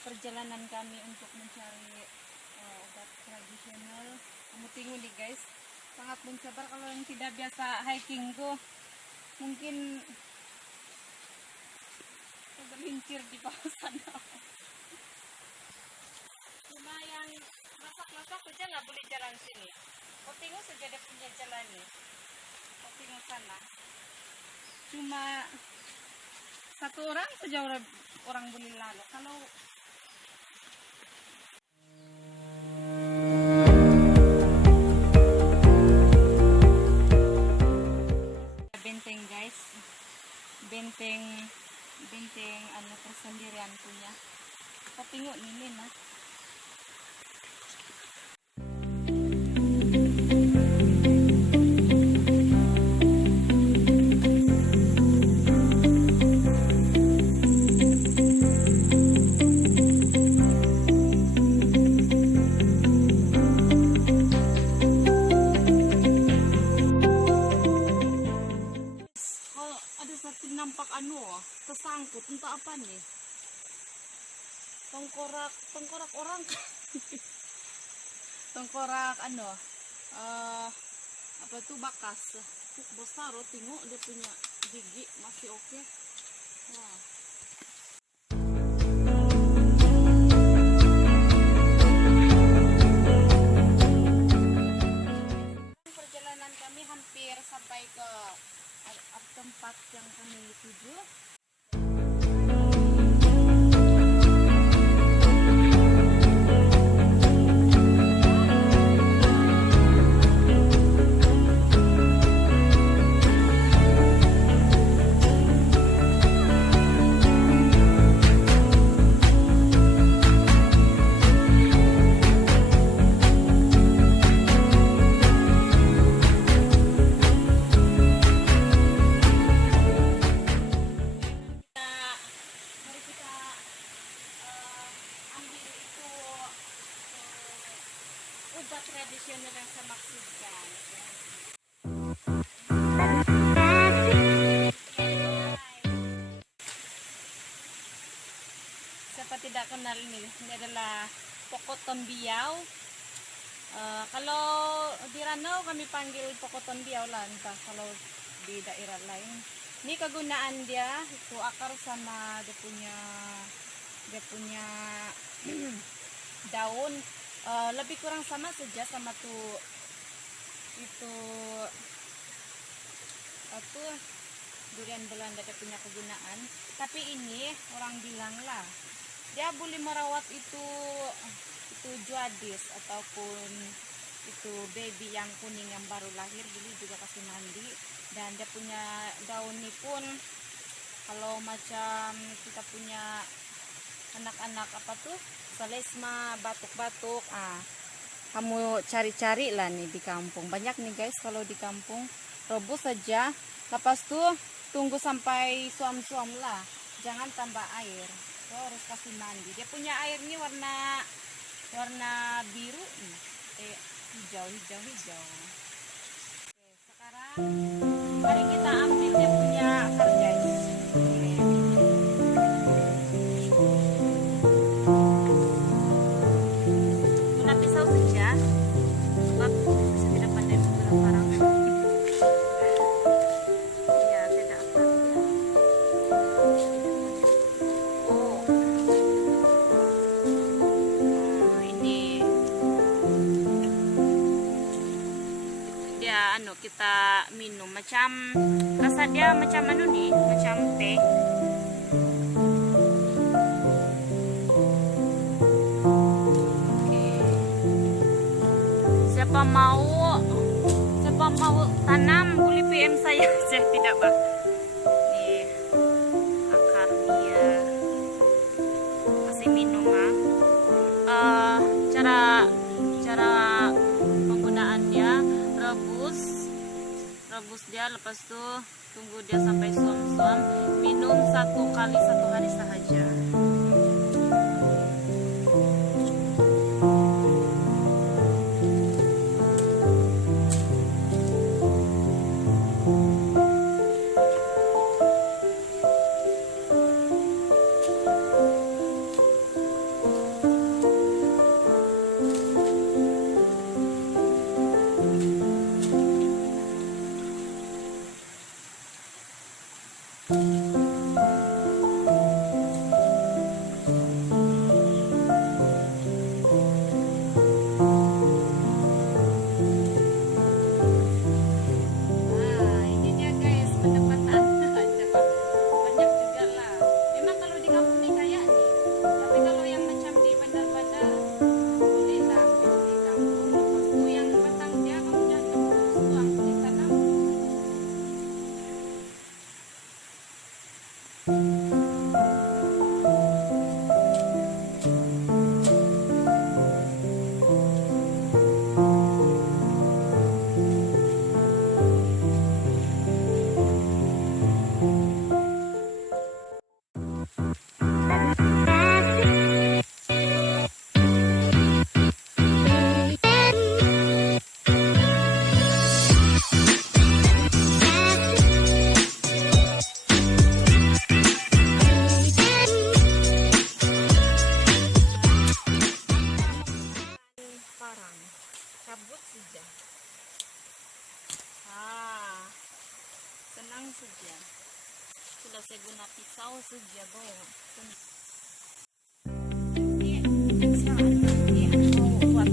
perjalanan kami untuk mencari obat tradisional. Kamu tengok nih guys, sangat mencabar. Kalau yang tidak biasa hiking tuh mungkin tergelincir di bawah sana. Cuma yang masak-masak saja nggak boleh jalan sini. Kau tengok saja dia punya jalan nih. Kau tengok sana. Cuma satu orang saja orang boleh lalu. Kalau benteng guys, benteng anu persendirian punya. Kau tengok ini nah. Nampak kesangkut entah apa nih, tengkorak orang. Tengkorak apa tuh bakas besar. Tengok dia punya gigi masih oke. Wah. Perjalanan kami hampir sampai ke tempat yang kami tuju. Obat tradisional yang saya maksudkan. Siapa tidak kenal ini adalah pokok tombiau. Kalau di Ranau kami panggil pokok tombiau lah, entah kalau di daerah lain. Ini kegunaan dia itu akar sama dia punya daun. Lebih kurang sama saja sama tuh itu durian Belanda. Dia punya kegunaan, tapi ini orang bilang lah dia boleh merawat itu juadis ataupun itu baby yang kuning yang baru lahir, jadi juga kasih mandi. Dan dia punya daun ini pun kalau macam kita punya anak-anak apa tuh selesma, batuk-batuk, kamu cari-cari lah nih di kampung. Banyak nih guys kalau di kampung. Rebus saja, lepas tuh tunggu sampai suam-suam lah, jangan tambah air. Harus kasih mandi. Dia punya airnya warna biru, hijau. Oke, sekarang mari kita ambil dia punya akar guys. Kita minum macam rasa dia macam nih, macam teh. Oke. Siapa mau tanam boleh PM saya. Saya tidak pak. Nih akar dia. Kasih minum cara penggunaannya rebus dia, lepas tuh tunggu dia sampai suam-suam, minum 1 kali 1 hari sahaja. saja bawa. Ini sekarang nanti mau buat.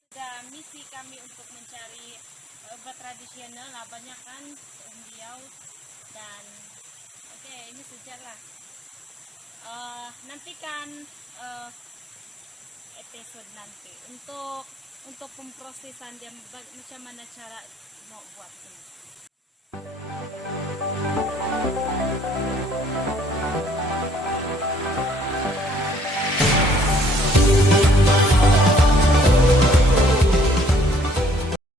Sudah misi kami untuk mencari obat tradisional, lah banyak kan beliau dan oke, ini sajalah. Nantikan episode nanti untuk pemprosesan dia macam mana cara mau buat ini.